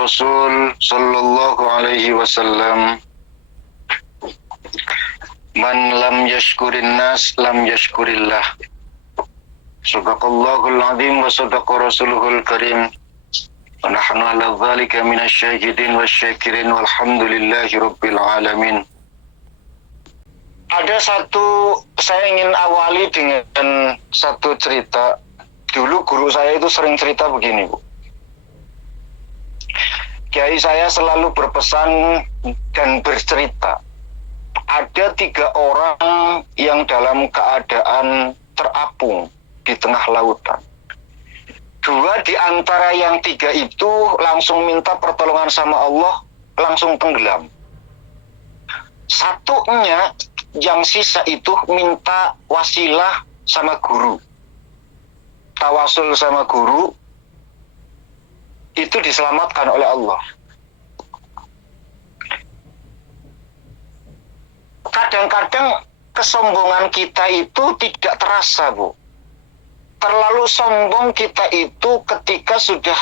Rasul sallallahu alaihi wasallam, man lam yashkurin nas lam yashkurillah. Sadaqallahul azim wa sadaqa rasuluhul karim. Wa nahnu ala dzalika minasyahidin wasyakirin walhamdulillahi rabbil alamin. Ada satu, saya ingin awali dengan satu cerita. Dulu guru saya itu sering cerita begini, Bu. Kiai saya selalu berpesan dan bercerita. Ada 3 orang yang dalam keadaan terapung di tengah lautan. 2 di antara yang 3 itu langsung minta pertolongan sama Allah, langsung tenggelam. Satunya yang sisa itu minta wasilah sama guru. Tawasul sama guru, itu diselamatkan oleh Allah. Kadang-kadang kesombongan kita itu tidak terasa, Bu. Terlalu sombong kita itu ketika sudah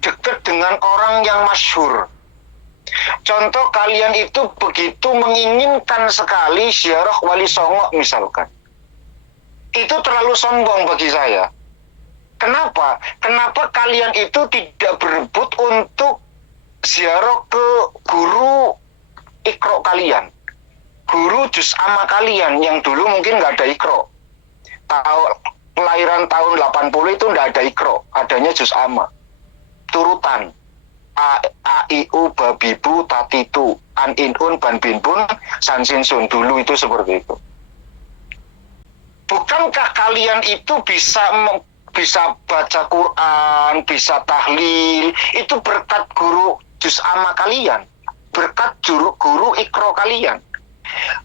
dekat dengan orang yang masyhur. Contoh, kalian itu begitu menginginkan sekali ziarah Wali Songo misalkan. Itu terlalu sombong bagi saya. Kenapa? Kenapa kalian itu tidak berebut untuk ziarah ke guru Iqra kalian? Guru juz amma kalian yang dulu mungkin nggak ada Iqra. Kelahiran tahun 80 itu nggak ada Iqra, adanya juz amma. Turutan. A I U babibu tatitu an in un ban bin bun san sin sun, dulu itu seperti itu. Bukankah kalian itu bisa baca Quran, bisa tahlil, itu berkat guru juz amma kalian, berkat guru Iqra kalian.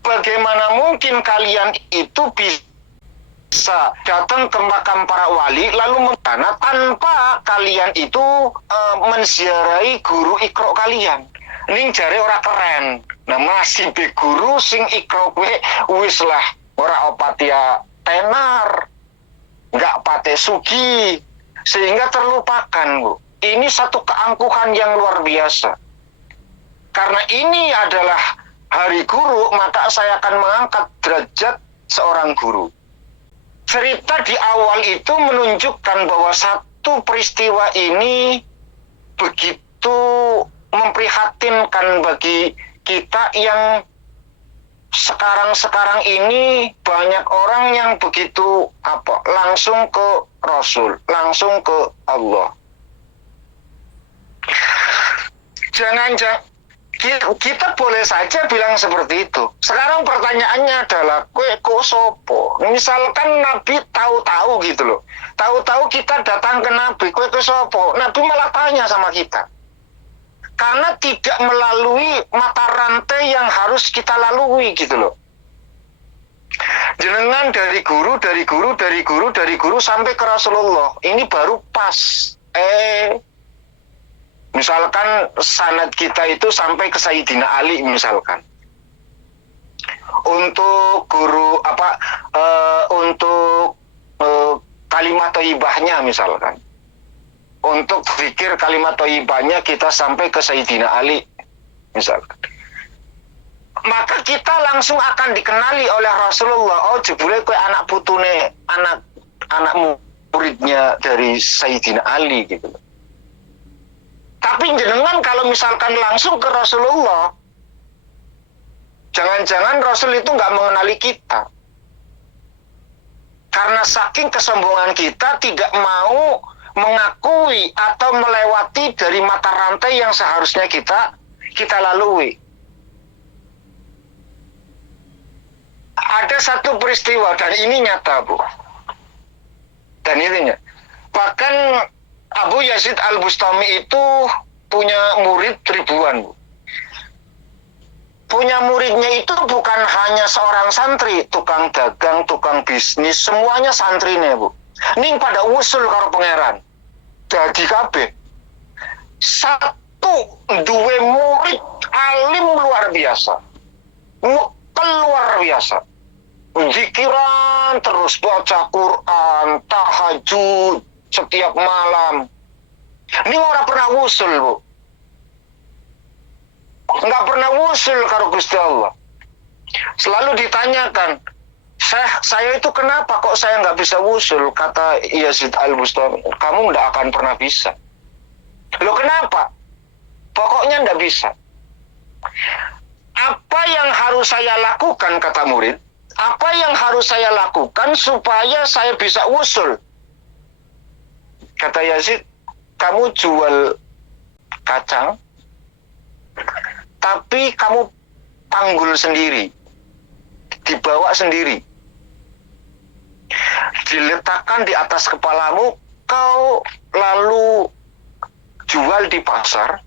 Bagaimana mungkin kalian itu bisa datang ke makam para wali lalu memana tanpa kalian itu menziarahi guru Iqra kalian? Ning jare ora keren. Nah, masih be guru sing Iqra kuwi wis lah ora opatia tenar, nggak pate sugi, sehingga terlupakan, Bu. Ini satu keangkuhan yang luar biasa. Karena ini adalah hari guru, maka saya akan mengangkat derajat seorang guru. Cerita di awal itu menunjukkan bahwa satu peristiwa ini begitu memprihatinkan bagi kita yang sekarang ini banyak orang yang begitu langsung ke Rasul, langsung ke Allah. Kita boleh saja bilang seperti itu. Sekarang pertanyaannya adalah, kok sopo? Misalkan Nabi tahu-tahu gitu loh. Tahu-tahu kita datang ke Nabi, kok sopo? Nabi malah tanya sama kita. Karena tidak melalui mata rantai yang harus kita lalui gitu loh. Jenengan dari guru sampai ke Rasulullah. Ini baru pas. Misalkan sanad kita itu sampai ke Sayyidina Ali misalkan. Untuk guru kalimat thayyibahnya misalkan. Untuk zikir kalimat thayyibahnya kita sampai ke Sayyidina Ali misalkan. Maka kita langsung akan dikenali oleh Rasulullah. Oh, jebule kowe anak putune, anak muridnya dari Sayyidina Ali gitu. Tapi jenengan kalau misalkan langsung ke Rasulullah, jangan-jangan Rasul itu nggak mengenali kita. Karena saking kesombongan kita tidak mau mengakui atau melewati dari mata rantai yang seharusnya kita lalui. Ada satu peristiwa dan ini nyata, Bu. Dan ini bahkan Abu Yazid Al-Bustami itu punya murid ribuan, Bu. Punya muridnya itu bukan hanya seorang santri, tukang dagang, tukang bisnis, semuanya santrinya, Bu. Ning pada usul karo pangeran. Dadi kabeh. Satu duwe murid alim luar biasa. Luar biasa. Zikiran terus, baca Quran, tahajud setiap malam. Ini orang pernah usul, Bu. Nggak pernah wusul karo Gusti Allah. Selalu ditanyakan, saya itu kenapa kok saya nggak bisa wusul? Kata Yazid Al-Bustami, kamu nggak akan pernah bisa. Loh kenapa? Pokoknya nggak bisa. Apa yang harus saya lakukan, kata murid? Apa yang harus saya lakukan supaya saya bisa wusul? Kata Yazid, kamu jual kacang, tapi kamu panggul sendiri, dibawa sendiri, diletakkan di atas kepalamu, kau lalu jual di pasar.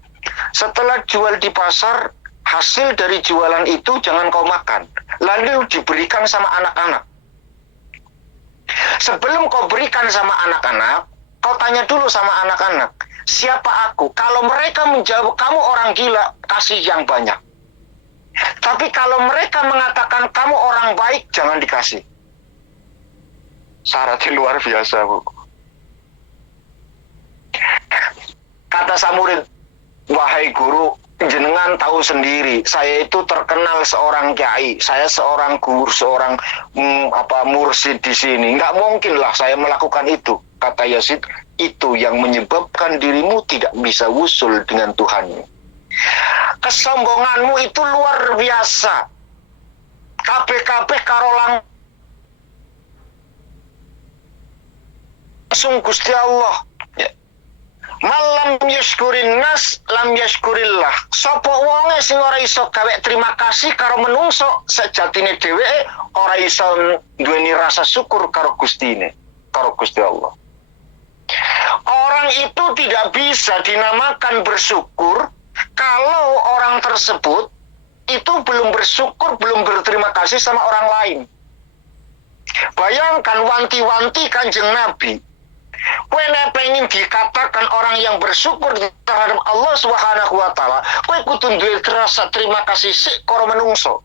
Setelah jual di pasar, hasil dari jualan itu jangan kau makan, lalu diberikan sama anak-anak. Sebelum kau berikan sama anak-anak, kau tanya dulu sama anak-anak, siapa aku? Kalau mereka menjawab kamu orang gila, kasih yang banyak. Tapi kalau mereka mengatakan kamu orang baik, jangan dikasih. Syaratnya luar biasa, Bu. Kata sang murid, wahai guru, jenengan tahu sendiri, saya itu terkenal seorang kiai, saya seorang guru, seorang mursyid di sini. Nggak mungkin lah saya melakukan itu. Kata Yazid, itu yang menyebabkan dirimu tidak bisa wusul dengan Tuhanmu. Kesombonganmu itu luar biasa. Kabeh-kabeh karo langsung Gusti Allah. Malam yashkurin nas lam yashkurillah. Sopo wonge sing ora iso gawe terima kasih karo menungso, sejatine dheweke ora iso duweni rasa syukur karo Gustine, karo Gusti Allah. Orang itu tidak bisa dinamakan bersyukur kalau orang tersebut itu belum bersyukur, belum berterima kasih sama orang lain. Bayangkan wanti-wanti Kanjeng Nabi, kowe nek pengen dikatakan orang yang bersyukur terhadap Allah Subhanahu wa taala, kowe kudu duwe rasa terima kasih sik karo menungso.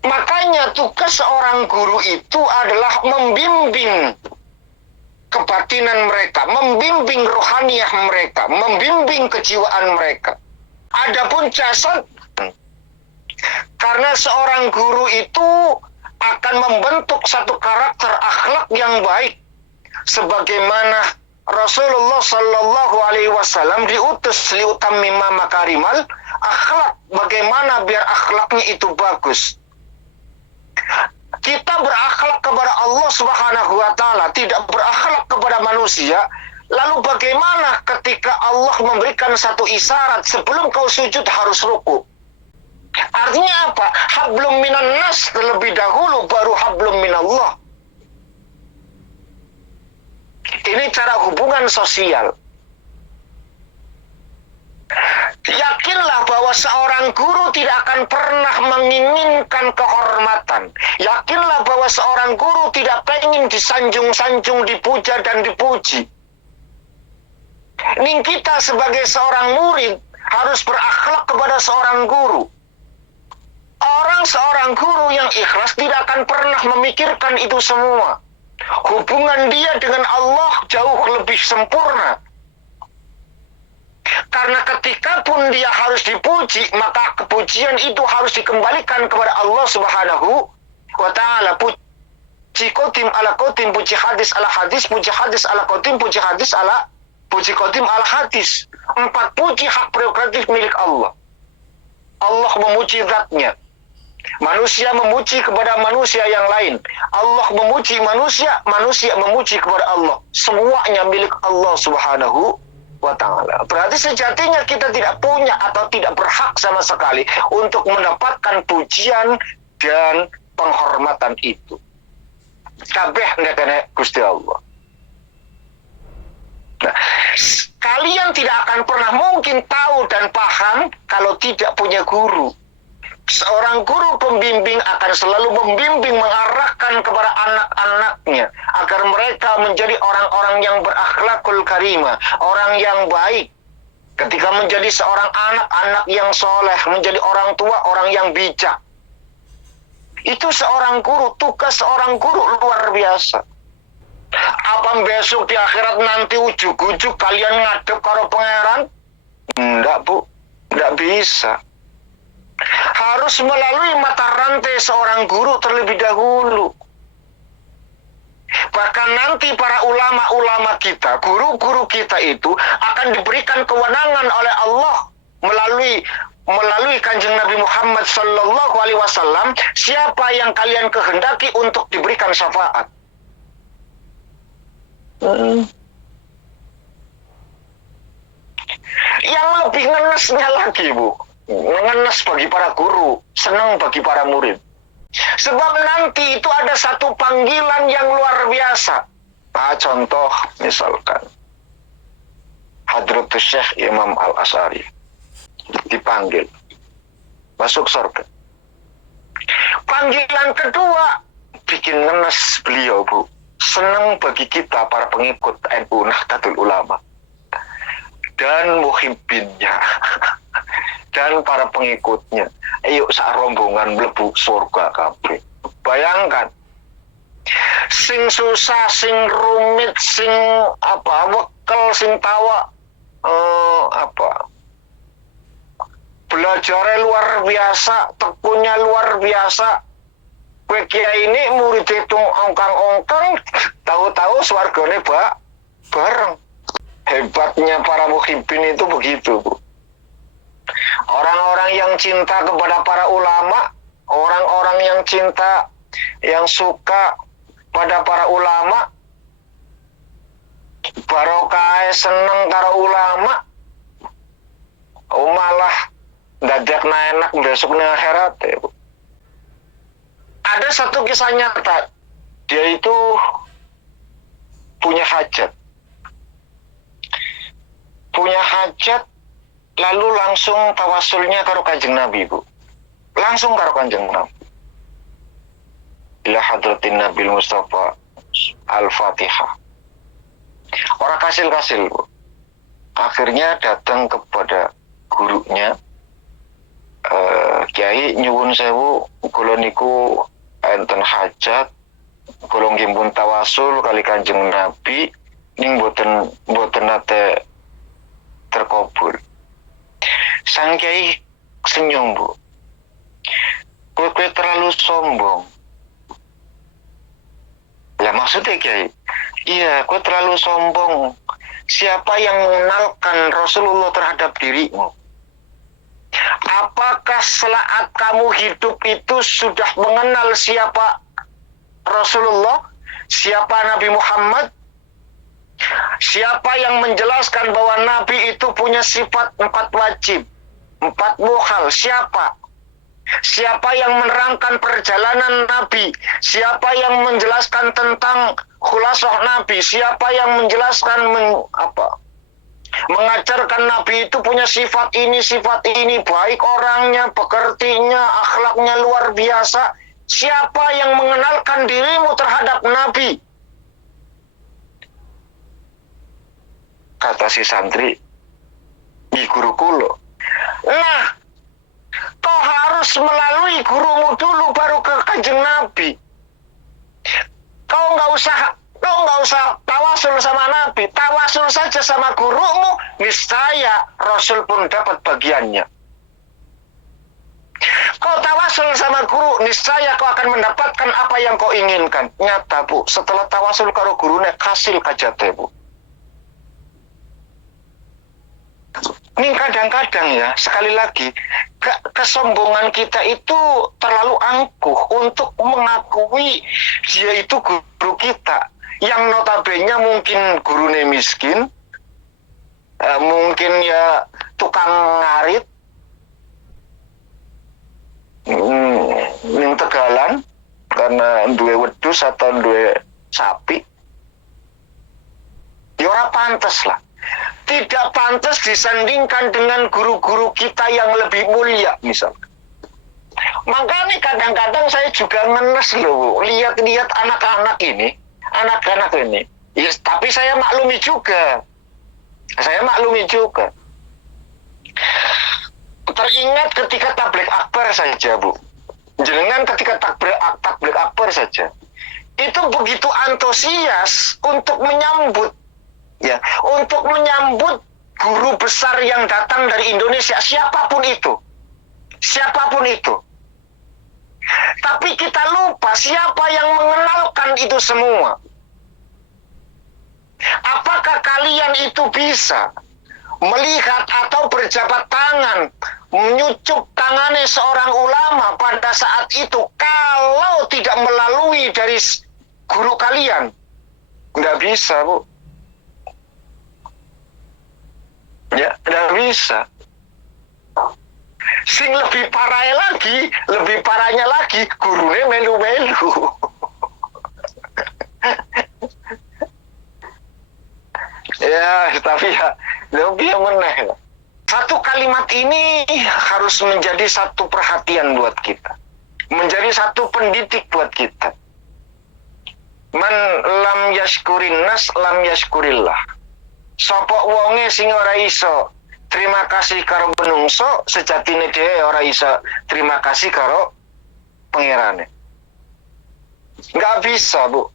Makanya tugas seorang guru itu adalah membimbing kebatinan mereka, membimbing rohaniah mereka, membimbing kejiwaan mereka. Adapun jasad, karena seorang guru itu akan membentuk satu karakter akhlak yang baik, sebagaimana Rasulullah Shallallahu Alaihi Wasallam diutus liutammima makarimal akhlak, bagaimana biar akhlaknya itu bagus. Kita berakhlak kepada Allah Subhanahu wa taala, tidak berakhlak kepada manusia. Lalu bagaimana ketika Allah memberikan satu isyarat sebelum kau sujud harus ruku? Artinya apa? Hablum minan nas terlebih dahulu, baru hablum minallah. Ini cara hubungan sosial. Yakinlah bahwa seorang guru tidak akan pernah menginginkan kehormatan. Yakinlah bahwa seorang guru tidak pengen disanjung-sanjung, dipuja dan dipuji. Ning kita sebagai seorang murid harus berakhlak kepada seorang guru. Seorang guru yang ikhlas tidak akan pernah memikirkan itu semua. Hubungan dia dengan Allah jauh lebih sempurna. Karena ketika pun dia harus dipuji, maka kepujian itu harus dikembalikan kepada Allah Subhanahu wa ta'ala. Puji kotim ala kotim, puji hadis ala hadis, puji hadis ala kotim, puji hadis ala puji kotim ala hadis. 4 puji hak prerogatif milik Allah. Allah memuji zatnya. Manusia memuji kepada manusia yang lain. Allah memuji manusia, manusia memuji kepada Allah. Semuanya milik Allah Subhanahu wa ta'ala. Berarti sejatinya kita tidak punya atau tidak berhak sama sekali untuk mendapatkan pujian dan penghormatan itu. Kabeh nek Gusti Allah. Nah, kalian tidak akan pernah mungkin tahu dan paham kalau tidak punya guru. Seorang guru pembimbing akan selalu membimbing, mengarahkan kepada anak-anaknya agar mereka menjadi orang-orang yang berakhlakul karimah, orang yang baik. Ketika menjadi seorang anak yang soleh, menjadi orang tua, orang yang bijak. Itu seorang guru, tugas seorang guru luar biasa. Apa besok di akhirat nanti ujuk-ujuk kalian ngadep karo pangeran? Enggak, Bu, enggak bisa. harus melalui mata rantai seorang guru terlebih dahulu. Bahkan nanti para ulama-ulama kita, guru-guru kita itu akan diberikan kewenangan oleh Allah melalui Kanjeng Nabi Muhammad Sallallahu Alaihi Wasallam, siapa yang kalian kehendaki untuk diberikan syafaat. Yang lebih ngenesnya lagi, Bu, ngenes bagi para guru, senang bagi para murid. Sebab nanti itu ada satu panggilan yang luar biasa. Contoh misalkan Hadratus Syekh Imam Al-Asy'ari dipanggil masuk surga. Panggilan kedua bikin ngenes beliau, Bu. Senang bagi kita para pengikut NU Nahdlatul Ulama dan muhibbinnya dan para pengikutnya. Ayo sak rombongan mlebu surga kabeh. Bayangkan, sing susah, sing rumit, sing wekel, sing tawa belajarnya luar biasa, tekunnya luar biasa. Kowe kiai ini murid itu ongkang-ongkang, tahu-tahu swargane bareng. Hebatnya para muhibbin itu begitu, Bu. Orang-orang yang cinta kepada para ulama, orang-orang yang cinta, yang suka pada para ulama, barokah seneng karo ulama, malah dadakna enak besoknya akhirat, ya, Bu. Ada satu kisah nyata, dia itu punya hajat, lalu langsung tawasulnya karo Kanjeng Nabi, Bu. Langsung karo Kanjeng Nabi. Ila hadratin Nabil Mustafa Al-Fatihah. Orang kasil-kasil, Bu. Akhirnya datang kepada gurunya, Kiai nyuwun sewu, kula niku enten hajat, kula nggih tawasul kali Kanjeng Nabi ning boten nate terkabul. Sang Kiai senyum, Bu. Kowe terlalu sombong. Lah maksudnya Kiai? Iya, kowe terlalu sombong. Siapa yang mengenalkan Rasulullah terhadap dirimu? Apakah saat kamu hidup itu sudah mengenal siapa Rasulullah? Siapa Nabi Muhammad? Siapa yang menjelaskan bahwa Nabi itu punya sifat 4 wajib, 4 mukhal? Siapa? Siapa yang menerangkan perjalanan Nabi? Siapa yang menjelaskan tentang khulasah Nabi? Siapa yang menjelaskan mengajarkan Nabi itu punya sifat ini, baik orangnya, pekertinya, akhlaknya luar biasa. Siapa yang mengenalkan dirimu terhadap Nabi? Kata si santri, di guru kulo. Nah, kau harus melalui gurumu dulu baru ke Kanjeng Nabi. Kau nggak usah tawasul sama Nabi, tawasul saja sama gurumu, niscaya Rasul pun dapat bagiannya. Kau tawasul sama guru, niscaya kau akan mendapatkan apa yang kau inginkan. Nyata, Bu, setelah tawasul karo gurune kasil kajate, Bu. Ini kadang-kadang ya, sekali lagi, kesombongan kita itu terlalu angkuh untuk mengakui dia itu guru kita. Yang notabene mungkin gurune miskin, mungkin ya tukang ngarit, ning Tegalan, karena duwe wedhus atau duwe sapi. Ya ora pantes lah. Tidak pantas disandingkan dengan guru-guru kita yang lebih mulia, misalnya. Makanya kadang-kadang saya juga ngenes loh, lihat-lihat anak-anak ini. Ya, tapi saya maklumi juga. Teringat ketika tabligh akbar saja, Bu. Jenengan ketika tabligh akbar saja. Itu begitu antusias untuk menyambut guru besar yang datang dari Indonesia, siapapun itu. Siapapun itu. Tapi kita lupa siapa yang mengenalkan itu semua. Apakah kalian itu bisa melihat atau berjabat tangan, menyucup tangannya seorang ulama pada saat itu kalau tidak melalui dari guru kalian? Nggak bisa, Bu. Ya, nggak bisa. Sing lebih parahnya lagi, gurunya melu-melu. Ya, tapi ya meneh. Satu kalimat ini harus menjadi satu perhatian buat kita. Menjadi satu pendidik buat kita. Man lam yashkurin nas lam yashkurillah. Sapa wonge sing ora iso terima kasih karo menungso, sejatine dhewe ora iso terima kasih karo pangerane. Nggak bisa, Bu.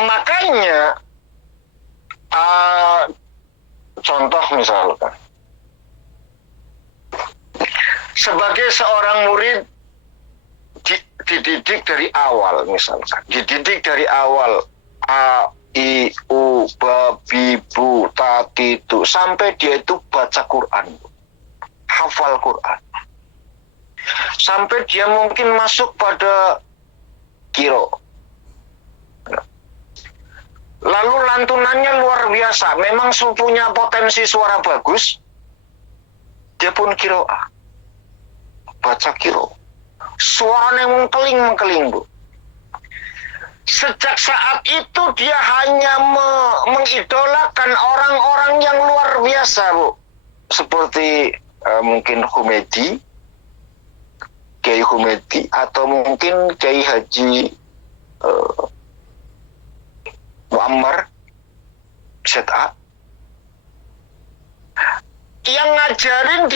Makanya contoh misalkan, sebagai seorang murid dididik dari awal, misalkan dididik dari awal A, I, U, Ba, Bi, Bu, Ta, Ti, Tu, sampai dia itu baca Quran, hafal Quran, sampai dia mungkin masuk pada kiro. Lalu lantunannya luar biasa, memang punya potensi suara bagus, dia pun kiroah, baca kiro, suaranya mengkeling, Bu. Sejak saat itu dia hanya mengidolakan orang-orang yang luar biasa, Bu, seperti mungkin Kiai Humedi, atau mungkin Kiai Haji Muammar Z.A. yang ngajarin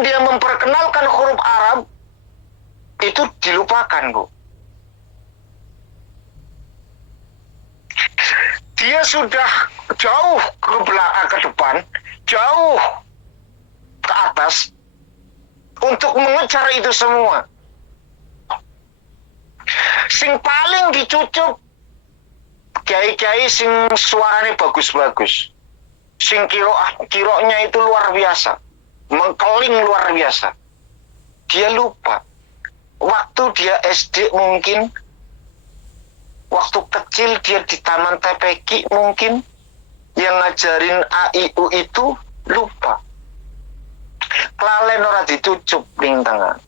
dia memperkenalkan huruf Arab itu dilupakan, Bu. Dia sudah jauh ke belakang, ke depan, jauh ke atas untuk mengejar itu semua. Sing paling dicucuk kiai-kiai sing suaranya bagus-bagus, sing kironya itu luar biasa, mengkeling luar biasa. Dia lupa waktu dia SD, mungkin waktu kecil dia di taman TPQ, mungkin yang ngajarin A, I, U itu lupa. Kelalen ora dicucup ning tangan.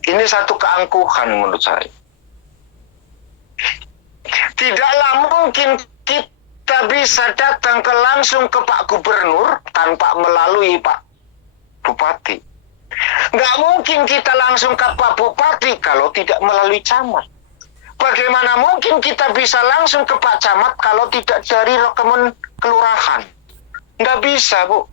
Ini satu keangkuhan menurut saya. Tidaklah mungkin kita bisa datang langsung ke Pak Gubernur tanpa melalui Pak Bupati. Nggak mungkin kita langsung ke Pak Bupati kalau tidak melalui camat. Bagaimana mungkin kita bisa langsung ke Pak Camat kalau tidak dari rekemen kelurahan? Nggak bisa, Bu.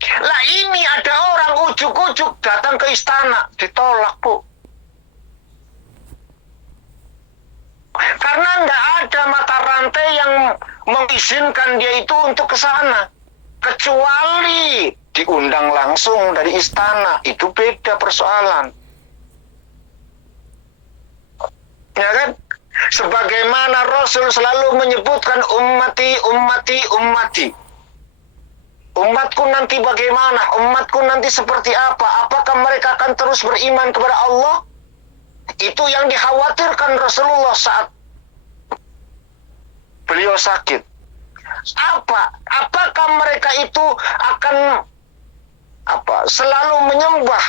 Lah ini ada orang ujuk-ujuk datang ke istana, ditolak, Bu. Karena nggak ada mata rantai yang mengizinkan dia itu untuk ke sana. Kecuali diundang langsung dari istana, itu beda persoalan. Ya kan? Sebagaimana Rasul selalu menyebutkan ummati, ummati, ummati. Umatku nanti bagaimana? Umatku nanti seperti apa? Apakah mereka akan terus beriman kepada Allah? Itu yang dikhawatirkan Rasulullah saat beliau sakit. Apakah mereka itu akan selalu menyembah,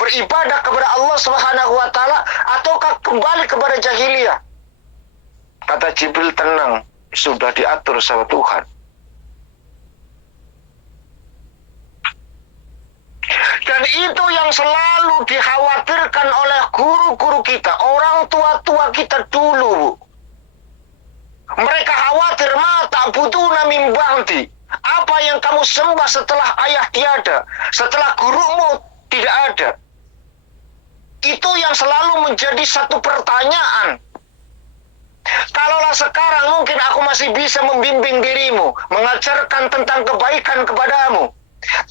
beribadah kepada Allah Subhanahu wa taala, ataukah kembali kepada jahiliyah? Kata Jibril, tenang, sudah diatur sama Tuhan. Dan itu yang selalu dikhawatirkan oleh guru-guru kita, orang tua-tua kita dulu, Bu. Mereka khawatir, mata buduna min ba'di. Apa yang kamu sembah setelah ayah tiada, setelah gurumu tidak ada. Itu yang selalu menjadi satu pertanyaan Kalaulah sekarang mungkin aku masih bisa membimbing dirimu, mengajarkan tentang kebaikan kepadamu.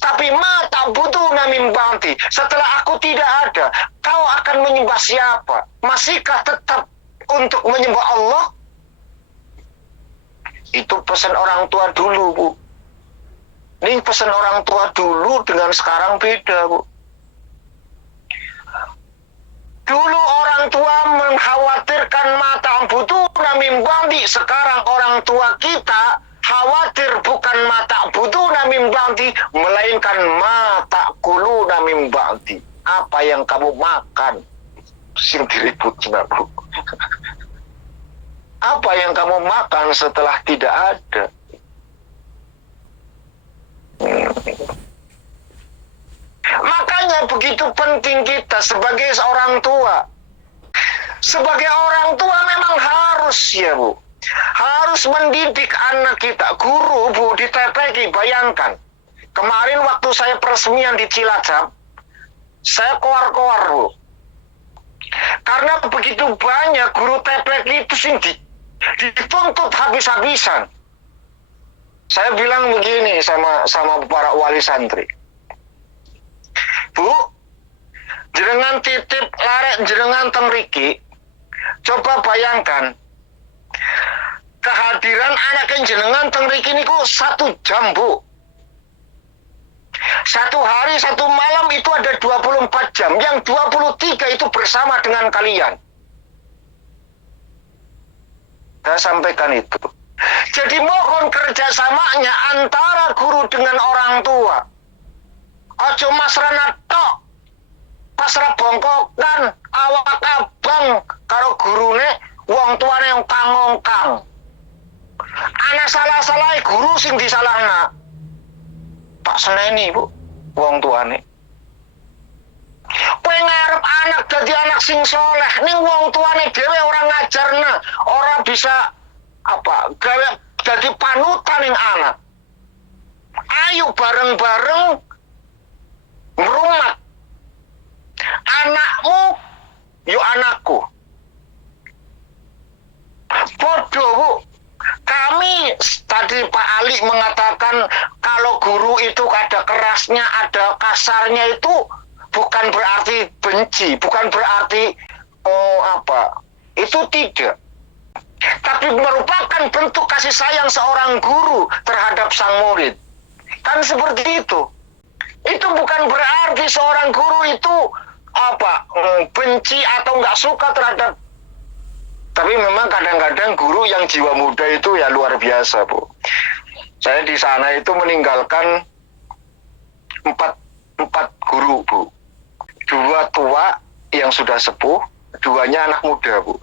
Tapi mata butuh namim bangti. Setelah aku tidak ada, kau akan menyembah siapa? Masihkah tetap untuk menyembah Allah? Itu pesan orang tua dulu, Bu. Ini pesan orang tua dulu dengan sekarang beda, Bu. Dulu orang tua mengkhawatirkan mata butuh namim bangti. Sekarang orang tua kita khawatir bukan mata butuh namim bangti, melainkan mata kulu namim bangti. Apa yang kamu makan? Sing diributnya, Bu. Apa yang kamu makan setelah tidak ada? Makanya begitu penting kita sebagai seorang tua. Sebagai orang tua memang harus ya, Bu. Harus mendidik anak kita. Guru, Bu, di TPQ, bayangkan. Kemarin waktu saya peresmian di Cilacap, saya koar-koar, Bu. Karena begitu banyak guru TPQ itu sih dituntut habis-habisan. Saya bilang begini sama para wali santri. Bu, jenengan titip larek jenengan teng mriki. Coba bayangkan kehadiran anak jenengan teng mriki niku 1 jam, Bu. 1 hari 1 malam itu ada 24 jam. Yang 23 itu bersama dengan kalian. Saya sampaikan itu. Jadi mohon kerjasamanya antara guru dengan orang tua. Ojo masrana tok, pasrah bongkokan, awak abang karo gurune, wong tuane yang kangongkang. Anak salah-salah guru sing disalahna. Pak seneni, Bu, wong tuane. Kowe ngarep anak dadi anak sing soleh, ning wong tuane dhewe ora ngajarna, ora bisa gawe dadi panutan ning anak. Ayo bareng-bareng merumat. Anakmu, yo anakku. Bodoh, Bu. Kami tadi Pak Ali mengatakan kalau guru itu ada kerasnya, ada kasarnya, itu bukan berarti benci, bukan berarti itu tidak. Tapi merupakan bentuk kasih sayang seorang guru terhadap sang murid. Kan seperti itu. Itu bukan berarti seorang guru itu benci atau nggak suka terhadap. Tapi memang kadang-kadang guru yang jiwa muda itu ya luar biasa, Bu. Saya di sana itu meninggalkan empat guru, Bu. 2 tua yang sudah sepuh, 2-nya anak muda, Bu.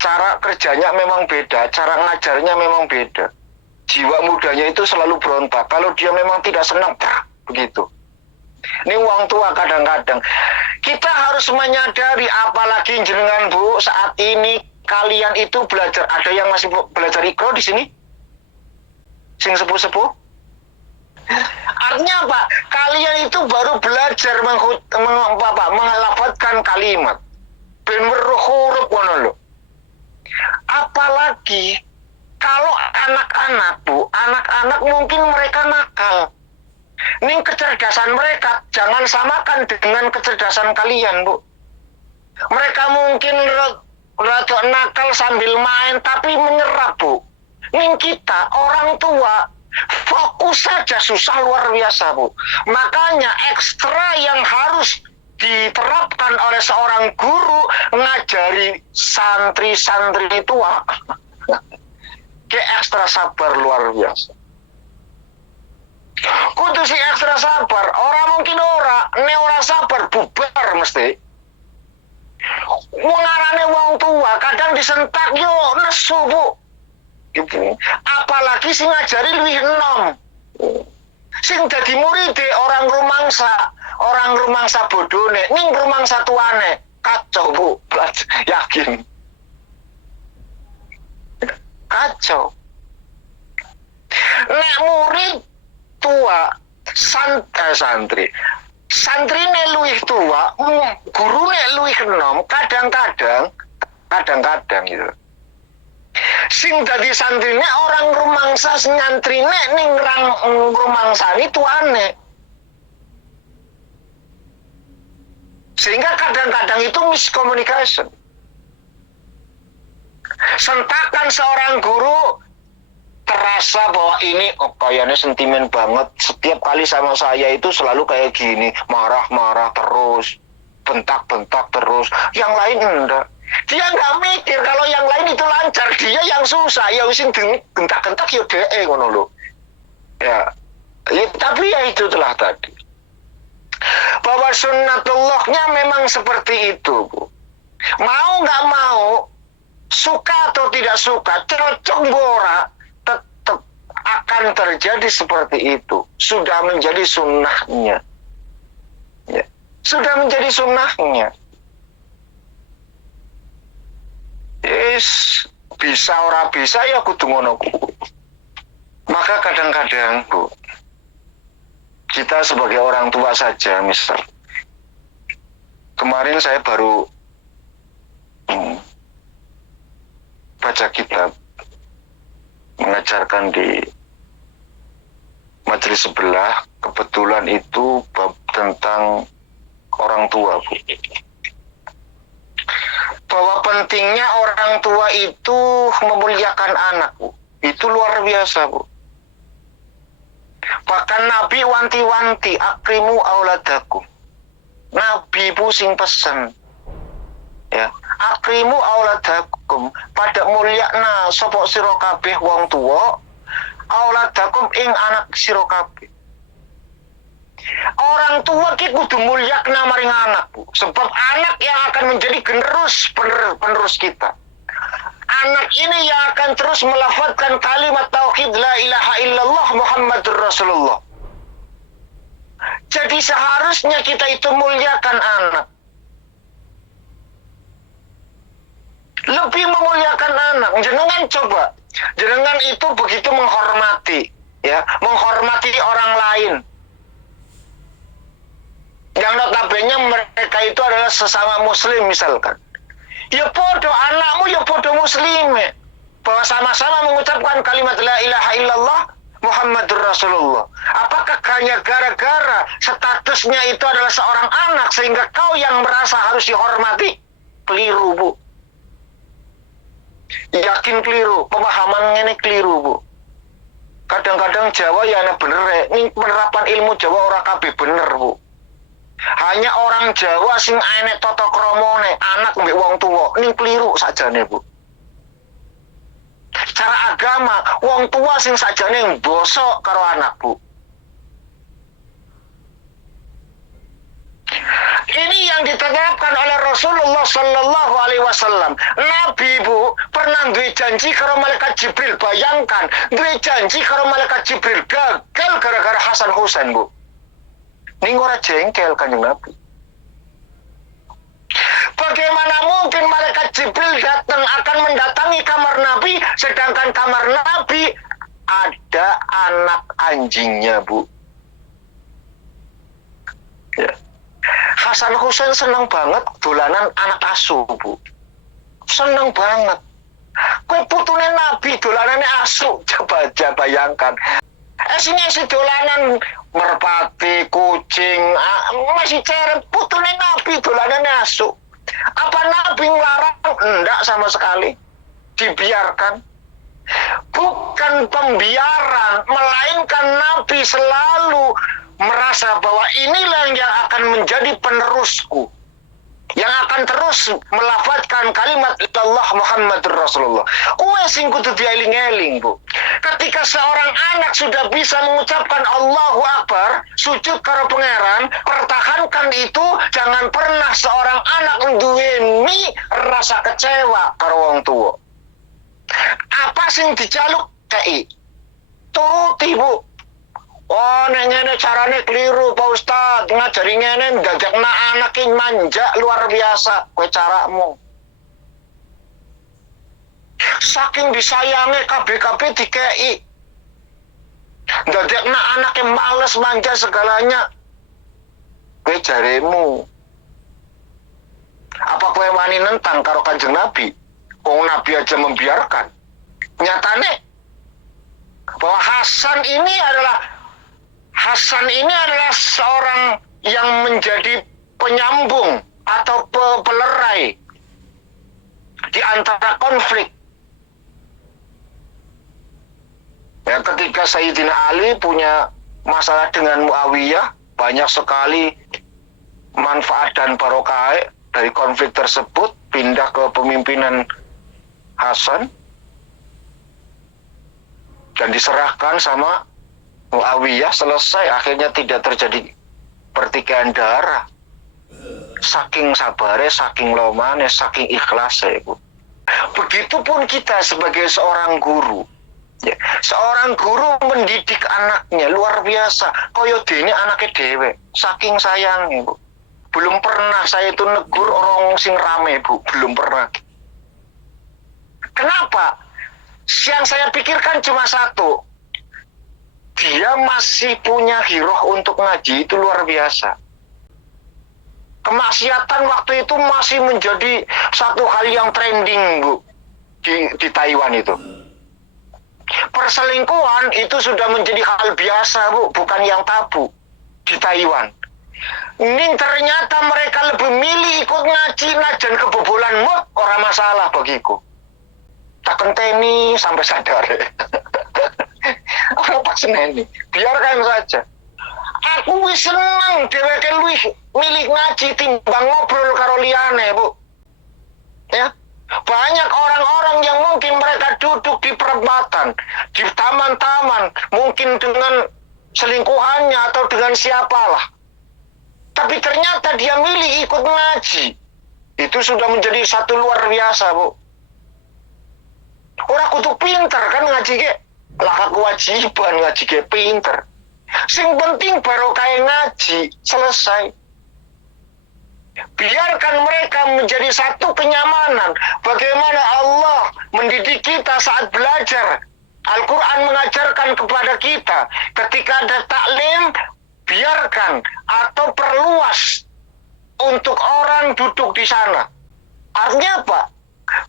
Cara kerjanya memang beda, cara ngajarnya memang beda. Jiwa mudanya itu selalu berontak. Kalau dia memang tidak senang, begitu. Ini uang tua kadang-kadang. Kita harus menyadari, apalagi jenengan, Bu, saat ini kalian itu belajar. Ada yang masih belajar ikro di sini? Sing sepuh-sepuh? Artinya apa? Kalian itu baru belajar mengelafadzkan kalimat. Ben weruh huruf ngono lho. Apalagi kalau anak-anak, Bu, anak-anak mungkin mereka nakal. Ning kecerdasan mereka jangan samakan dengan kecerdasan kalian, Bu. Mereka mungkin rada nakal sambil main tapi menyerap, Bu. Ning kita orang tua fokus saja susah luar biasa, Bu. Makanya ekstra yang harus diterapkan oleh seorang guru ngajari santri-santri tua. Kayak ekstra sabar luar biasa. Kudu si ekstra sabar. Orang mungkin ora sabar bubar mesti. Ngarane wong tua kadang disentak yo nesu, Bu. Gitu. Apalagi sing ngajari luwih enom. Sing dadi muride orang rumangsa bodone, ning rumangsa tuane. Kacau, Bu. Yakin. Kacau. Nek murid tua santri luwih tua, gurune luwih enom, kadang-kadang gitu. Sing dadi santrine orang rumangsa nyantrine ning rumangsani tuane. Sehingga kadang-kadang itu miscommunication. Sentakan seorang guru terasa bahwa ini kayaknya sentimen banget, setiap kali sama saya itu selalu kayak gini, marah-marah terus, bentak-bentak terus, yang lain enggak. Dia nggak mikir kalau yang lain itu lancar, dia yang susah, ya usin gentak-gentak ya dee ngono lho. Ya, tapi ya itu telah tadi. Bahwa sunnatullahnya memang seperti itu, Bu. Mau nggak mau, suka atau tidak suka, cocok bora, tetap akan terjadi seperti itu. Sudah menjadi sunnahnya. Ya. Sudah menjadi sunnahnya. Yes, bisa ora bisa ya kudu ngono. Maka kadang-kadang, Bu, kita sebagai orang tua saja, Mister. Kemarin saya baru baca kitab, mengajarkan di majelis sebelah, kebetulan itu bab tentang orang tua, Bu. Bahwa pentingnya orang tua itu memuliakan anak, Bu. Itu luar biasa, Bu. Bahkan Nabi wanti-wanti, akrimu auladakum. Nabi pusing pesen. Ya, akrimu auladakum, pada mulyakna sapa sira kabeh wong tuwa, auladakum ing anak sira kabeh. Orang tua ki kudu mulyakna maring anak, Bu. Sebab anak yang akan menjadi penerus kita. Anak ini yang akan terus melafazkan kalimat tauhid la ilaha illallah Muhammadur Rasulullah. Jadi seharusnya kita itu muliakan anak. Lebih memuliakan anak. Jenengan coba. Jenengan itu begitu menghormati, ya, menghormati orang lain. Yang notabene mereka itu adalah sesama muslim misalkan. Ya podo anakmu ya podo muslime. Bahwa sama-sama mengucapkan kalimat la ilaha illallah Muhammadur Rasulullah. Apakah hanya gara-gara statusnya itu adalah seorang anak sehingga kau yang merasa harus dihormati? Keliru, Bu. Yakin keliru. Pemahaman ini keliru, Bu. Kadang-kadang Jawa ya ana bener. Ini penerapan ilmu Jawa ora kabeh bener, Bu. Hanya orang Jawa sing enek tata kramane anak mbek wong tuwa ning keliru sajane, Bu. Cara agama wong tua sing sajane bosok karo anak, Bu. Ini yang ditetapkan oleh Rasulullah Sallallahu Alaihi Wasallam. Nabi, Bu, pernah duwe janji karo malaikat Jibril. Bayangkan, duwe janji karo malaikat Jibril gagal gara-gara Hasan Husain, Bu. Ini ora jengkel Kanjeng Nabi. Bagaimana mungkin malaikat Jibril datang akan mendatangi kamar Nabi, sedangkan kamar Nabi ada anak anjingnya, Bu. Ya. Hasan Husain seneng banget dolanan anak asu, Bu. Seneng banget. Kue putune Nabi dolanane asu, coba aja bayangkan. Esinya si dolanan merpati, kucing, masih ceret, putune Nabi dolanane asu. Apa Nabi ngelarang? Enggak sama sekali. Dibiarkan. Bukan pembiaran, melainkan Nabi selalu merasa bahwa inilah yang akan menjadi penerusku, yang akan terus melafazkan kalimat Allah Muhammadur Rasulullah. Kue sing kudu dieling-eling, Bu. Ketika seorang anak sudah bisa mengucapkan Allahu Akbar, sujud karo pangeran, pertahankan itu. Jangan pernah seorang anak nduweni rasa kecewa karo wong tua. Apa sing dijaluk kei? Turuti, Bu. Oh, ngene carane keliru, Pak Ustadz. Ngajari ngene dadekna anak ki manja luar biasa kowe caramu. Saking disayangi kabeh-kabeh dikei. Dadekna anak yang males manja segalanya. Kowe jaremu. Apa kowe wani nentang karo Kanjeng Nabi? Wong Nabi aja membiarkan. Nyatanya bahwa Hasan ini adalah seorang yang menjadi penyambung atau pelerai di antara konflik. Ya, ketika Sayyidina Ali punya masalah dengan Muawiyah, banyak sekali manfaat dan barokah dari konflik tersebut pindah ke pemimpinan Hasan dan diserahkan sama Muawiyah, selesai. Akhirnya tidak terjadi pertikaian darah. Saking sabarnya, saking lomane, saking ikhlasnya, Ibu. Begitupun kita sebagai seorang guru. Ya, seorang guru mendidik anaknya luar biasa. Koyo dene anaknya dewe, saking sayangnya, Bu. Belum pernah saya itu negur orang sing rame, Bu. Belum pernah. Kenapa? Yang saya pikirkan cuma satu. Dia masih punya hiroh untuk ngaji, itu luar biasa. Kemaksiatan waktu itu masih menjadi satu hal yang trending, Bu, di Taiwan itu. Perselingkuhan itu sudah menjadi hal biasa, Bu, bukan yang tabu di Taiwan. Ini ternyata mereka lebih milih ikut ngaji najan kebobolan mood, orang masalah bagiku. Tak kenteni sampai sadar. Apa seneni? Biarkan saja. Aku wis seneng dheweke luwih milih ngaji timbang ngobrol karo liyane, Bu. Ya. Banyak orang-orang yang mungkin mereka duduk di perempatan, di taman-taman, mungkin dengan selingkuhannya atau dengan siapalah. Tapi ternyata dia milih ikut ngaji. Itu sudah menjadi satu luar biasa, Bu. Orang kudu pinter kan ngaji ke. Lah kewajiban ngaji ke pinter. Sing penting baru kayak ngaji, selesai. Biarkan mereka menjadi satu kenyamanan. Bagaimana Allah mendidik kita saat belajar. Al-Quran mengajarkan kepada kita. Ketika ada taklim, biarkan atau perluas untuk orang duduk di sana. Artinya apa?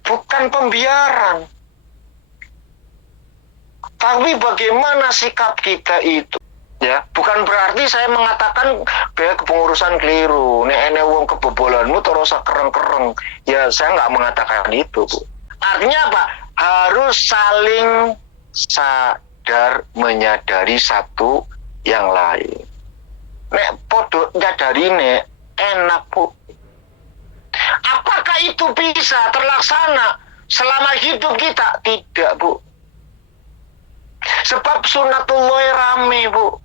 Bukan pembiaran. Tapi bagaimana sikap kita itu? Ya, bukan berarti saya mengatakan kayak kepengurusan keliru. Nek ene wong kebobolanmu terus kereng-kereng. Ya, saya nggak mengatakan itu, Bu. Artinya apa? Harus saling sadar menyadari satu yang lain. Nek podo nyadari nek enak, Bu. Apakah itu bisa terlaksana selama hidup kita? Tidak, Bu. Sebab sunatullah rame, Bu.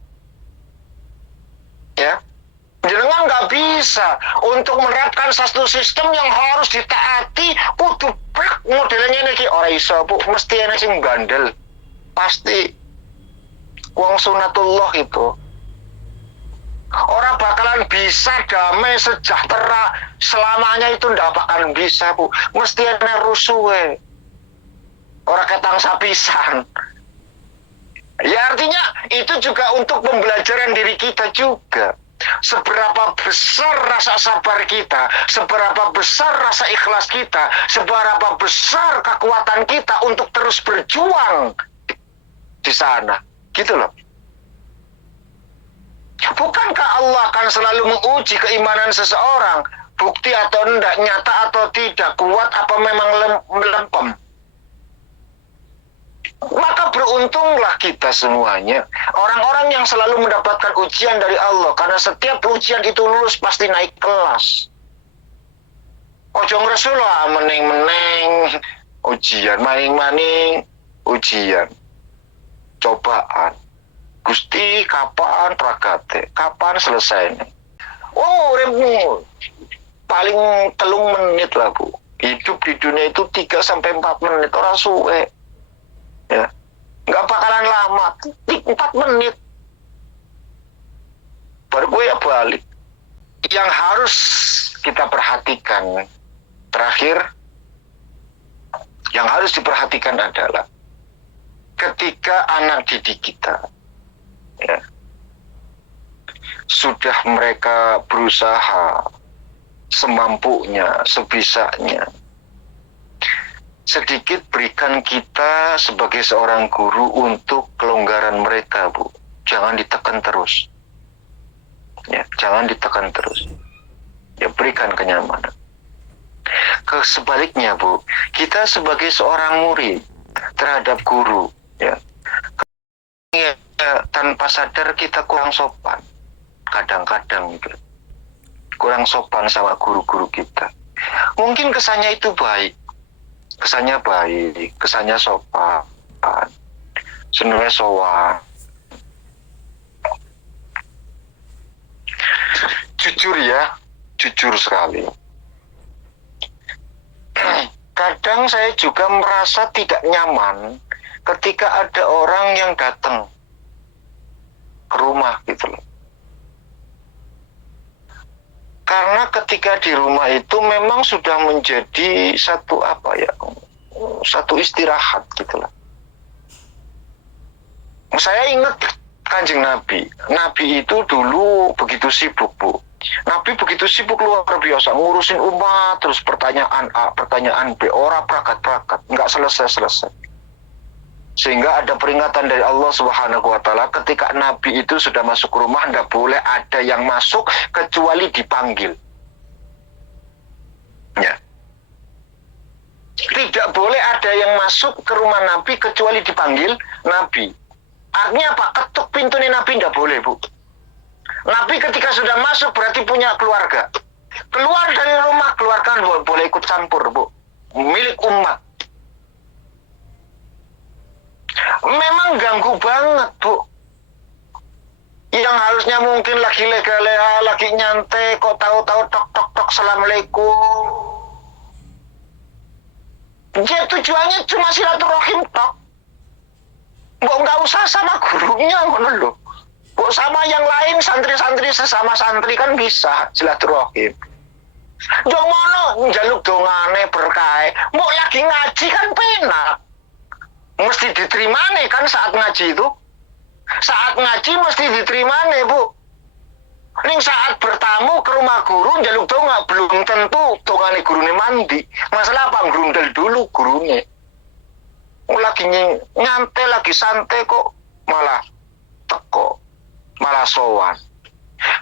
Ya, jenengan nggak bisa untuk menerapkan satu sistem yang harus ditaati. Kudu plek modelnya nih orang iso, Bu. Mesti enak sing gandel. Pasti wong sunatullah itu orang bakalan bisa damai sejahtera selamanya, itu ndak bakalan bisa, Bu. Mesti enak rusuhe. Orang ketang sapisan. Ya, artinya itu juga untuk pembelajaran diri kita juga. Seberapa besar rasa sabar kita, seberapa besar rasa ikhlas kita, seberapa besar kekuatan kita untuk terus berjuang di sana. Gitu loh. Bukankah Allah akan selalu menguji keimanan seseorang? Bukti atau tidak, nyata atau tidak, kuat apa memang melempem? Maka beruntunglah kita semuanya, orang-orang yang selalu mendapatkan ujian dari Allah, karena setiap ujian itu lulus pasti naik kelas. Ojo ngresulah meneng-meneng ujian, maning-maning ujian, cobaan. Gusti kapan prakate, kapan selesainya? Oh, remmu paling 3 menit lah, Bu. Hidup di dunia itu 3-4 menit, orang suwe. Ya, nggak bakalan lama, 4 menit baru gue ya balik. Yang harus kita perhatikan terakhir, yang harus diperhatikan adalah ketika anak didik kita, ya, sudah mereka berusaha semampunya, sebisanya, sedikit berikan kita sebagai seorang guru untuk kelonggaran mereka, Bu. Jangan ditekan terus. Ya, jangan ditekan terus. Ya, berikan kenyamanan. Sebaliknya, Bu, kita sebagai seorang murid terhadap guru, ya, tanpa sadar kita kurang sopan. Kadang-kadang gitu. Kurang sopan sama guru-guru kita. Mungkin kesannya itu baik. Kesannya baik, kesannya sopan. Sebenarnya sowan. Jujur ya, jujur sekali. Kadang saya juga merasa tidak nyaman ketika ada orang yang datang ke rumah gitu loh. Karena ketika di rumah itu memang sudah menjadi satu satu istirahat gitu loh. Saya ingat Kanjeng Nabi. Nabi itu dulu begitu sibuk, Bu. Nabi begitu sibuk luar biasa ngurusin umat, terus pertanyaan A, pertanyaan B, ora prakat-prakat, nggak selesai-selesai. Sehingga ada peringatan dari Allah Subhanahu wa Ta'ala, ketika Nabi itu sudah masuk ke rumah, nggak boleh ada yang masuk kecuali dipanggil. Ya. Tidak boleh ada yang masuk ke rumah Nabi kecuali dipanggil Nabi. Artinya apa? Ketuk pintunya Nabi nggak boleh, Bu. Nabi ketika sudah masuk berarti punya keluarga. Keluar dari rumah, keluarga boleh ikut campur, Bu. Milik umat. Memang ganggu banget, Bu. Yang harusnya mungkin lagi leha-leha, lagi nyantai, kok tahu-tahu tok-tok-tok, assalamualaikum. Dia tujuannya cuma silaturahim tok. Nggak usah sama gurunya, ngono lho. Kok sama yang lain, santri-santri sesama santri kan bisa silaturahim. Jong mono njaluk dongane berkah. Mau lagi ngaji kan penak. Mesti diterima nih kan saat ngaji itu. Saat ngaji mesti diterima nih, Bu. Ning saat bertamu ke rumah guru njaluk donga belum tentu dongane gurune mandi. Masalah apa grundel dulu gurune. Lagi nyantai, lagi santai kok malah teko, malah sowan.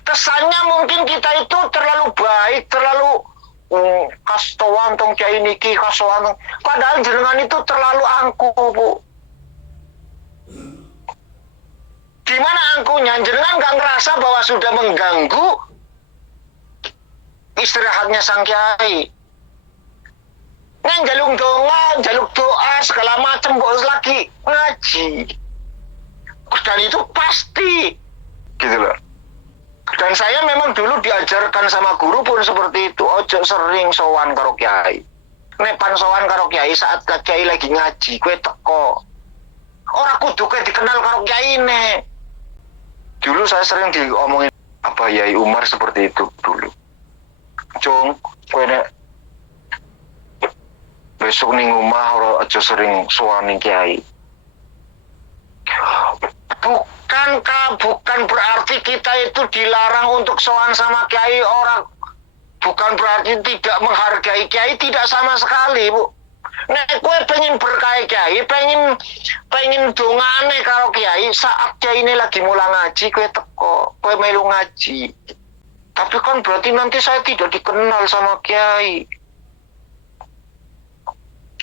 Kesannya mungkin kita itu terlalu baik, terlalu kastoan tong kiai niki kastoan. Padahal jenengan itu terlalu angkuh, Bu. Gimana angkuhnya? Jenengan nggak ngerasa bahwa sudah mengganggu istirahatnya sang kiai. Neng jaluk doa segala macam bos lagi ngaji. Dan itu pasti gitu loh. Dan saya memang dulu diajarkan sama guru pun seperti itu. Ojo sering sowan karo kiai. Nepan sowan karo kiai saat kiai lagi ngaji, kue teko. Ora kudu kowe dikenal karo kiai ne. Dulu saya sering diomongin apa Yai Umar seperti itu dulu. Cung, kowe nek besok ning omah ora aja sering sowan ning kiai. Bukan berarti kita itu dilarang untuk sowan sama kiai orang. Bukan berarti tidak menghargai kiai, tidak sama sekali, Bu. Nek kowe pengen berkah kiai, pengen dongane karo kiai, saat kiai ini lagi mulang ngaji, kowe teko, kowe melu ngaji. Tapi kan berarti nanti saya tidak dikenal sama kiai.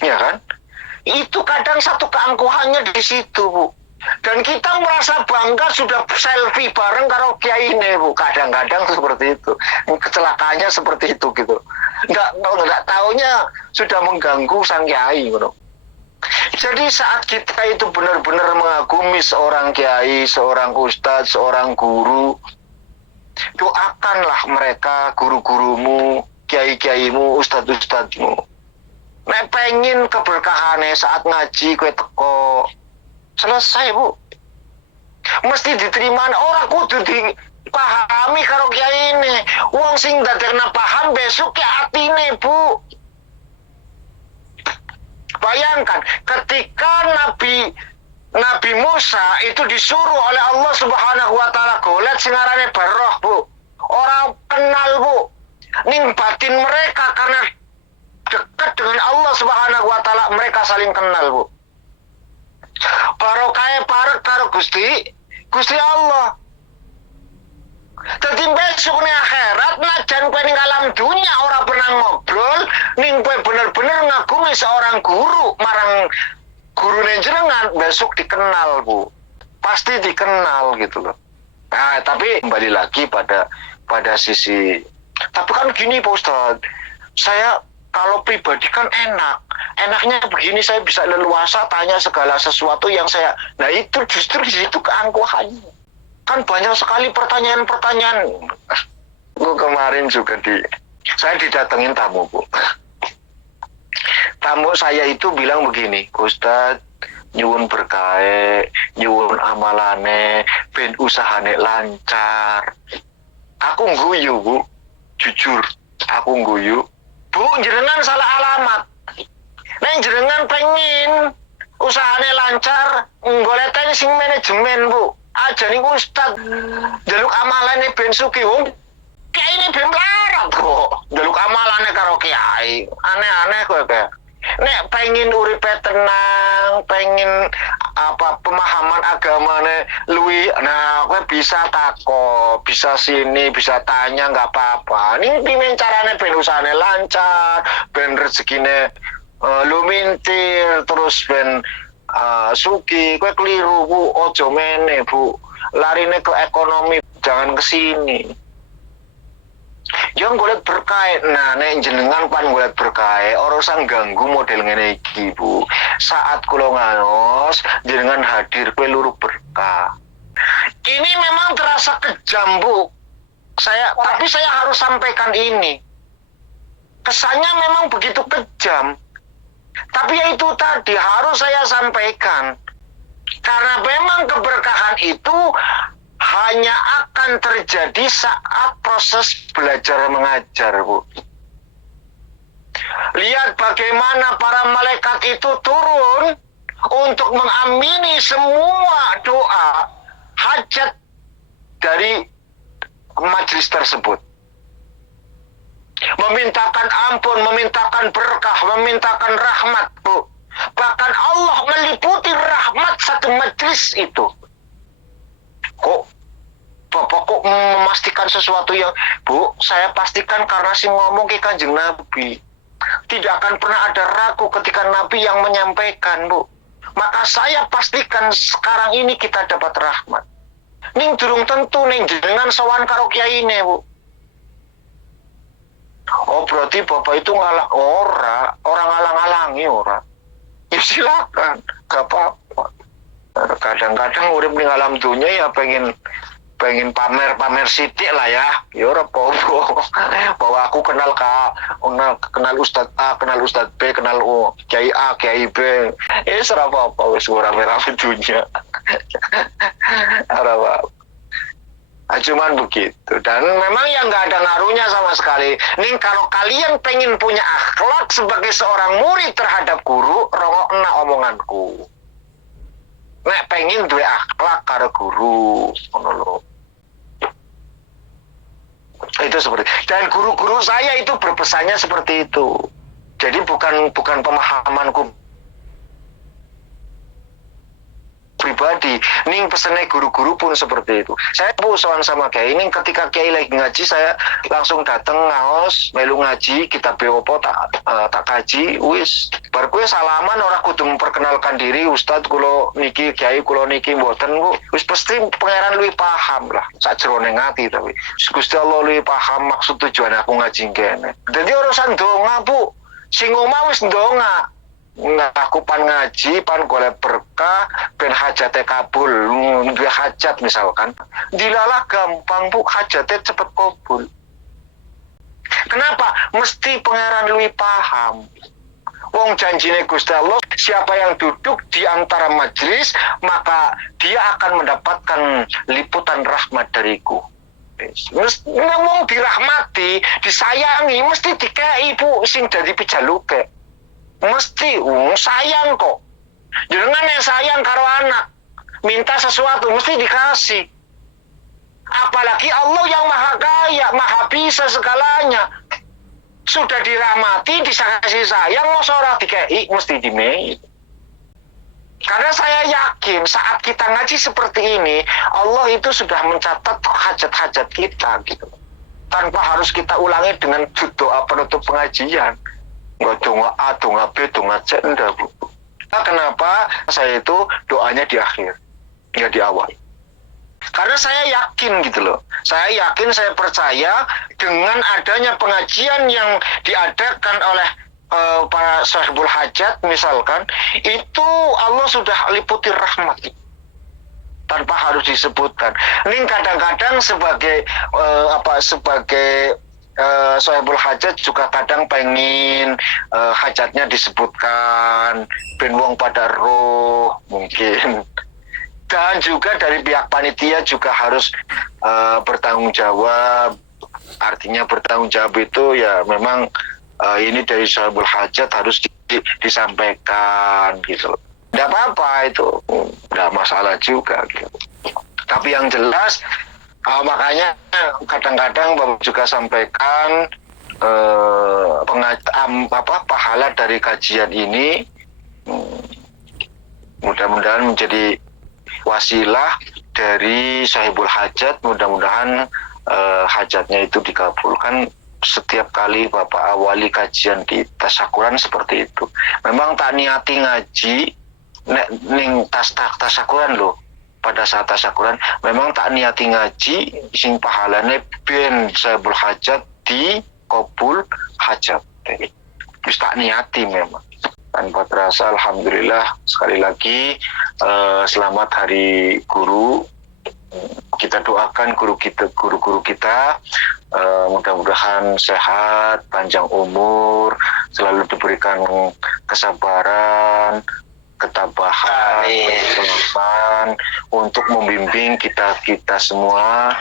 Ya kan? Itu kadang satu keangkuhannya di situ, Bu. Dan kita merasa bangga sudah selfie bareng karo kiai ini, Bu. Kadang-kadang seperti itu. Kecelakaannya seperti itu gitu. Nggak taunya sudah mengganggu sang kiai gitu. Jadi saat kita itu benar-benar mengagumi seorang kiai, seorang ustadz, seorang guru, doakanlah mereka, guru-gurumu, kiai-kiaimu, ustadz-ustadzmu. Nek pengen keberkahannya saat ngaji kowe teko. Selesai, Bu. Mesti diterima, orang kudu dipahami karo kiai ini. Wong sing dadekna paham besok ke atine, Bu. Bayangkan ketika Nabi Musa itu disuruh oleh Allah Subhanahu wa Ta'ala golet sing arane Barrah, Bu. Orang kenal, Bu. Ning batin mereka karena dekat dengan Allah Subhanahu wa taala, mereka saling kenal, Bu. Barokah parek karo Gusti Allah. Dadi besok ning akhirat najan kowe ning alam dunya ora pernah ngobrol, ning kowe bener-bener ngagumi seorang guru marang gurune jenengan, besok dikenal, Bu. Pasti dikenal gitu loh. Nah, tapi kembali lagi pada sisi, tapi kan gini Pak Ustadz, saya kalau pribadi kan enaknya begini, saya bisa leluasa tanya segala sesuatu yang saya, nah itu justru di situ keangkuhannya. Kan banyak sekali pertanyaan-pertanyaan. Gue kemarin juga saya didatengin tamu, Bu. Tamu saya itu bilang begini, Ustadz, nyuwun berkahe, nyuwun amalane, ben usahane lancar. Aku ngguyu, Bu. Jujur, aku ngguyu. Bu, jenengan salah alamat. Neng jenengan pengen usahane lancar, goleten sing manajemen, Bu. Aja ning Ustad njaluk amalane ben sugih, wong kiai ini ben melarat kok. Njaluk amalane karo kiai. Aneh-aneh kowe kayak. Nek pengen uripe tenang, pengen pemahaman agamane luwi, nah kowe bisa tako, bisa sini, bisa tanya, nggak apa-apa. Ning pimen carane ben usahane lancar, ben rezekine lumintir, terus ben suki, kowe keliru, Bu. Ojo meneh, Bu. Larine ke ekonomi, jangan ke sini. Yang golek berkah, nah nek jenengan pan golek berkah, ora usah ganggu model ngene iki, Bu. Saat kula ngaos, jenengan hadir kowe luru berkah. Ini memang terasa kejam, Bu. Tapi saya harus sampaikan ini. Kesannya memang begitu kejam. Tapi ya itu tadi harus saya sampaikan. Karena memang keberkahan itu hanya akan terjadi saat proses belajar mengajar, Bu. Lihat bagaimana para malaikat itu turun untuk mengamini semua doa hajat dari majelis tersebut. Memintakan ampun, memintakan berkah, memintakan rahmat, Bu. Bahkan Allah meliputi rahmat satu majelis itu. Kok Bapak kok memastikan sesuatu yang, Bu, saya pastikan karena si ngomong ke Kanjeng Nabi. Tidak akan pernah ada ragu ketika Nabi yang menyampaikan, Bu. Maka saya pastikan sekarang ini kita dapat rahmat. Ning durung tentu ning jenengan sowan karo kiai ini, Bu. Oh, berarti Bapak itu orang ngalang-alangi ora. Ya silakan, gak apa-apa. Kadang-kadang urip ning alam dunia ya pengen pamer sitik lah ya. Ya ora apa-apa. Bahwa aku kenal Ustaz A, kenal Ustaz B, kenal Kiai A, Kiai B. Ora apa-apa wis ora rame dunia. Ora apa-apa. Cuman begitu, dan memang ya nggak ada ngaruhnya sama sekali. Nih kalau kalian pengen punya akhlak sebagai seorang murid terhadap guru, rongokna omonganku. Nek pengen duwe akhlak karo guru, ngono lho. Itu seperti, dan guru-guru saya itu berpesannya seperti itu. Jadi bukan pemahamanku pribadi, ning pesennya guru-guru pun seperti itu. Saya sowan sama kiai, ning ketika kiai lagi ngaji saya langsung dateng ngaos, melu ngaji, kita beopo tak kaji, wis bar kowe salaman ora kudu memperkenalkan diri, Ustadz kula niki, kiai kula niki mboten, Bu. Wis pasti pangeran luwih paham lah sakjroning ati, tapi Gusti Allah luwih paham maksud tujuan aku ngaji kene. Dadi urusan donga, Bu. Sing omah wis ndonga. Aku pan ngaji, pan golek berkah, ben hajate kabul, duwe hajat misalkan. Dilalah gampang, Bu, hajate cepet kabul. Kenapa? Mesti pangeran luwih paham. Wong janjine Gusti Allah, siapa yang duduk di antara majelis, maka dia akan mendapatkan liputan rahmat dariku. Mesti ngomong dirahmati, disayangi, mesti dikei, Bu, sing dadi pijaluke. Mesti sayang kok. Jangan yang sayang karo anak, minta sesuatu mesti dikasih. Apalagi Allah yang maha kaya, maha bisa segalanya. sudah dirahmati, dikasih sayang, mau ora dikei mesti dimei. Karena saya yakin saat kita ngaji seperti ini, Allah itu sudah mencatat hajat-hajat kita gitu. Tanpa harus kita ulangi dengan doa penutup pengajian. Nggak doa A, doa B, doa C, enggak Bu. Kenapa saya itu doanya di akhir, nggak di awal? Karena saya yakin gitu loh. Saya yakin, saya percaya dengan adanya pengajian yang diadakan oleh para sahibul hajat misalkan, itu Allah sudah liputi rahmat tanpa harus disebutkan. Ini kadang-kadang sebagai sahibul hajat juga kadang pengen hajatnya disebutkan ben wong pada roh mungkin. Dan juga dari pihak panitia juga harus bertanggung jawab. Artinya bertanggung jawab itu ya memang ini dari sahibul hajat harus disampaikan gitu. Tidak apa-apa itu, tidak masalah juga gitu. Tapi yang jelas makanya kadang-kadang Bapak juga sampaikan pahala dari kajian ini mudah-mudahan menjadi wasilah dari sahibul hajat, mudah-mudahan hajatnya itu dikabulkan. Setiap kali Bapak awali kajian di tasyakuran seperti itu, memang tak niati ngaji ning tasyakuran loh. Pada saat tasyakuran memang tak niati ngaji sing pahalane ben sahibul hajat di kabul hajat. Wis tak niati memang. Tanpa terasa, alhamdulillah sekali lagi selamat Hari Guru. Kita doakan guru-guru kita mudah-mudahan sehat, panjang umur, selalu diberikan kesabaran, ketabahan, kemampuan untuk membimbing kita semua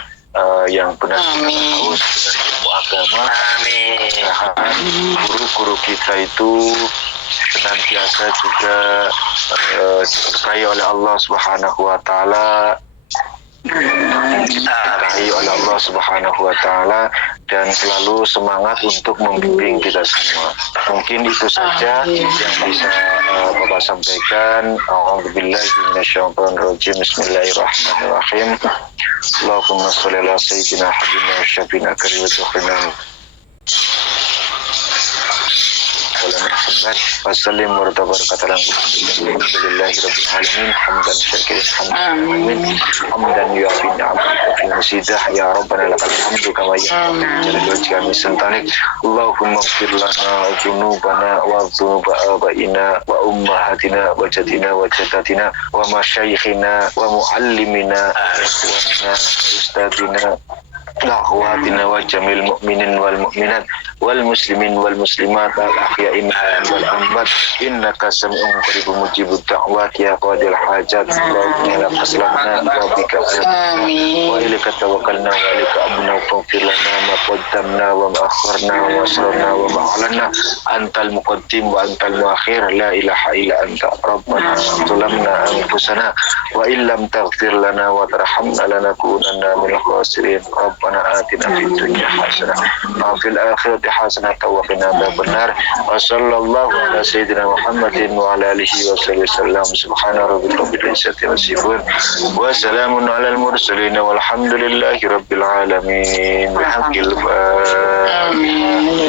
yang benar-benar haus dengan ilmu agama. Guru-guru kita itu senantiasa juga diberkahi oleh Allah Subhanahu wa taala, diberkahi oleh Allah Subhanahu wa taala, dan selalu semangat untuk membimbing kita semua. Mungkin itu saja yang bisa Bapak sampaikan. A'udzubillahi minasyaitonirrajim. Bismillahirrahmanirrahim. Allahumma shalli ala sayyidina habibina wa syafiina karim wa tuhrina Muhammad wa sallim wa barakatuh. Alhamdulillahi rabbil alamin, hamdan syakirin hamdan yu'affi ni'amatika fi musidah ya rabbana lakal hamdu kama yanbaghi li wajhika min sultanik. Allahumma ighfir lana dzunubana wa dzunuba abaina wa ummahatina wa jadina wa jaddatina wa masyayikhina wa muallimina wa ikhwanina wa ustadina akhwatina wa jamil mu'minin wal mu'minat wal muslimin wal muslimat al ahya'i wal amwat innaka sami'un qaribun mujibud da'wat ya qadil hajat. Allahumma la taslamna wa bika amin wa ilaika tawakkalna wa ilaika amna faghfir lana ma qaddamna wa ma akharna wa asrarna wa ma a'lanna antal muqaddim wa antal muakhir la ilaha illa anta rabbana zalamna anfusana wa illam taghfir lana wa tarhamna lanakunanna minal khasirin. Rabbana atina fid dunya hasanah wa fil akhirati hasanah wa qina adzabannar. Wa sallallahu ala sayyidina Muhammadin wa ala alihi wa sallam. Subhana rabbika rabbil izzati amma yasifun wa salamun alal mursalin walhamdulillahi rabbil alamin. Bihamdil amin.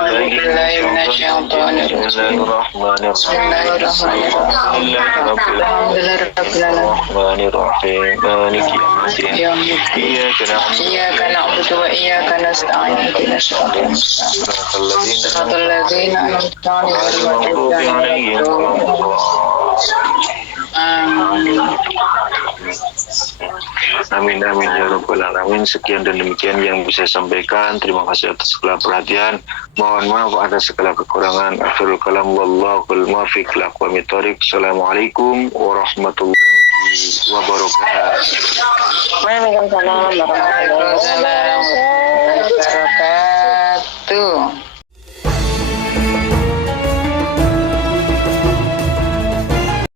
Bismillahirrahmanirrahim. Maliki yaumiddin. Iyyaka na'budu wa iyyaka nasta'in. Ihdinas siratal mustaqim. Siratal ladzina an'amta 'alaihim. Amin amin ya rabbal alamin. Sekian dan demikian yang bisa saya sampaikan. Terima kasih atas segala perhatian. Mohon maaf atas segala kekurangan. Akhirul kalam wallahul muwaffiq ila aqwamit thoriq. Assalamualaikum warahmatullahi wabarakatuh. Waalaikumsalam warahmatullahi wabarakatuh.